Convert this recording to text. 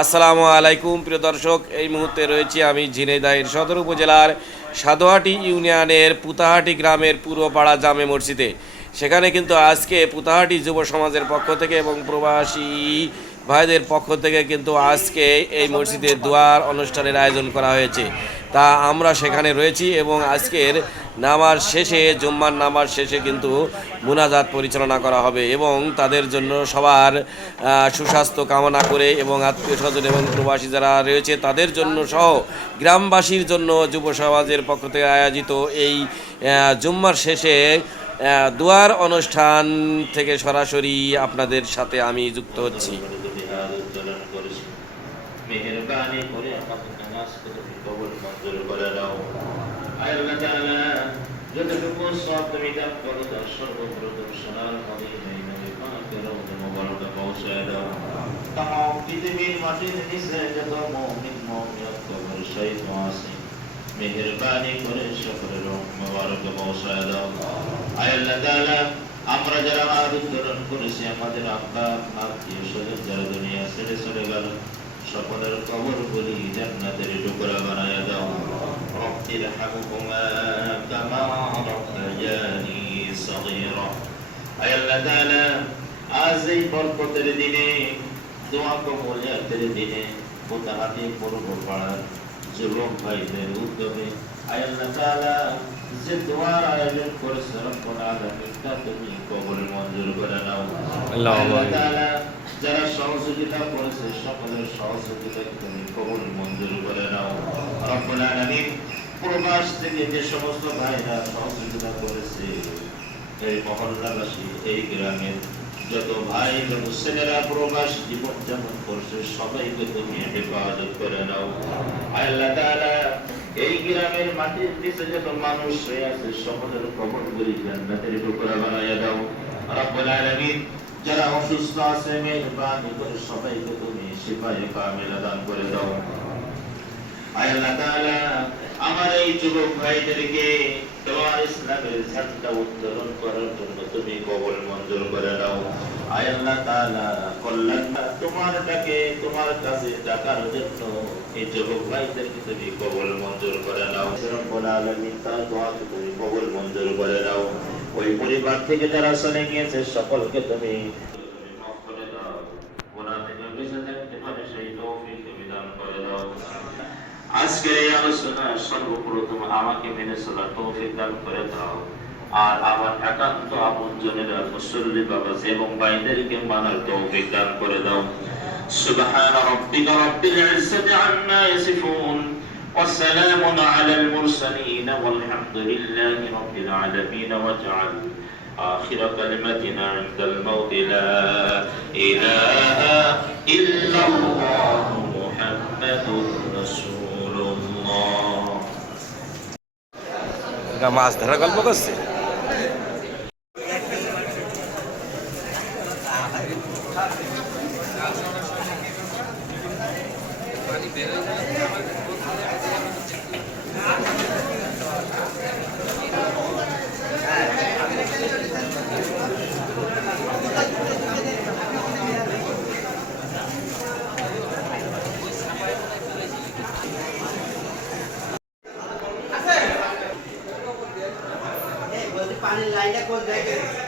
আসসালামু আলাইকুম, প্রিয় দর্শক। এই মুহূর্তে রয়েছি আমি ঝিনাইদাহের সদর উপজেলার সাদোহাটি ইউনিয়নের পুতাহাটি গ্রামের পূর্বপাড়া জামে মসজিদে। সেখানে কিন্তু আজকে পুতাহাটি যুব সমাজের পক্ষ থেকে এবং প্রবাসী ভাইদের পক্ষ থেকে কিন্তু আজকে এই মসজিদে দোয়ার অনুষ্ঠানের আয়োজন করা হয়েছে। তা আমরা সেখানে রয়েছি এবং আজকের নামার শেষে, জুম্মার নামার শেষে কিন্তু মুনাজাত পরিচালনা করা হবে এবং তাদের জন্য সবার সুস্বাস্থ্য কামনা করে এবং আত্মীয় স্বজন এবং প্রবাসী যারা রয়েছে তাদের জন্য সহ গ্রামবাসীর জন্য যুব সমাজের পক্ষ থেকে আয়োজিত এই জুম্মার শেষে দুয়ার অনুষ্ঠান থেকে সরাসরি আপনাদের সাথে আমি যুক্ত হচ্ছি বিহার উত্তোলন করেছি মেহেরবানি করে আমাদের নামাজ তুমি কবল মঞ্জুর করে দাও আয় আল্লাহ তাআলা আমরা যারা হাত করেছি আমাদের আব্বা আত্মীয় স্বজন যারা দুনিয়া ছেড়ে চলে গেল, সকলের কবর বলি জান্নাতের টুকরা বানায় দাও। রব্বির হামহুমা কামা রব্বায়ানি সগীরা আয় আল্লাহ তাআলা আজ বরকতের দিনে দোয়া কবুলিয়াতের দিনে মোতাহাতি পূর্ব পাড়ার যুবক ভাইদের উদ্যমে আয় আল্লাহ তাআলা যে দোয়ার আয়োজন করেছে রব্বুল আলামিন তা তুমি কবুল মঞ্জুর করে নাও আল্লাহ তাআলা যারা সহযোগিতা করেছে সকলের সহযোগিতা তুমি কবুল মঞ্জুর করে নাও রব্বুল আলামিন প্রবাস থেকে যে সমস্ত ভাইরা সহযোগিতা করেছে, এই মহল্লাবাসী, এই গ্রামের যত ভাই যত ছেলেরা প্রবাস জীবন যাপন করছে, সবাইকে তুমি হেফাজত করে নাও। আল্লাহ তাআলা এই গ্রামের মাটির নিচে যত মানুষ হয়ে আছে, সকলের কবর গুলি জান্নাতের টুকরা বানাইয়া দাও। রব্বুল আলামিন, যারা অসুস্থ আছে, মেহরবানি করে সবাইকে তুমি শিফায়ে কামিলা দান করে দাও। আল্লাহ তাআলা আমার এই যুবক ভাইদেরকে তোমার ইসলামের করার জন্য তুমি কবল মঞ্জুর করে দাও কবল মঞ্জুর করে দাও ওই পরিবার থেকে যারা চলে গিয়েছে, সকলকে তুমি মাফ করে দাও গুনাহ থেকে বেঁচে থাকতে পারে সেই তৌফিক তুমি দান করে দাও আজকের এই আলোচনা সর্বপ্রথম আমাকে মেনে চলার তৌফিক দান করে দাও আর আমার একান্ত আপনজনেরা মুসল্লি বাবা এবং ভাইদেরকে মানার তৌফিক দান করে দাও سبحان ربك رب العزة عما يصفون وسلام على المرسلين والحمد لله رب العالمين واجعل آخر كلمتنا عند الموت لا إله إلا الله محمد মাছ ধরার গল্প করছে পানির लाइटें खोल देंगे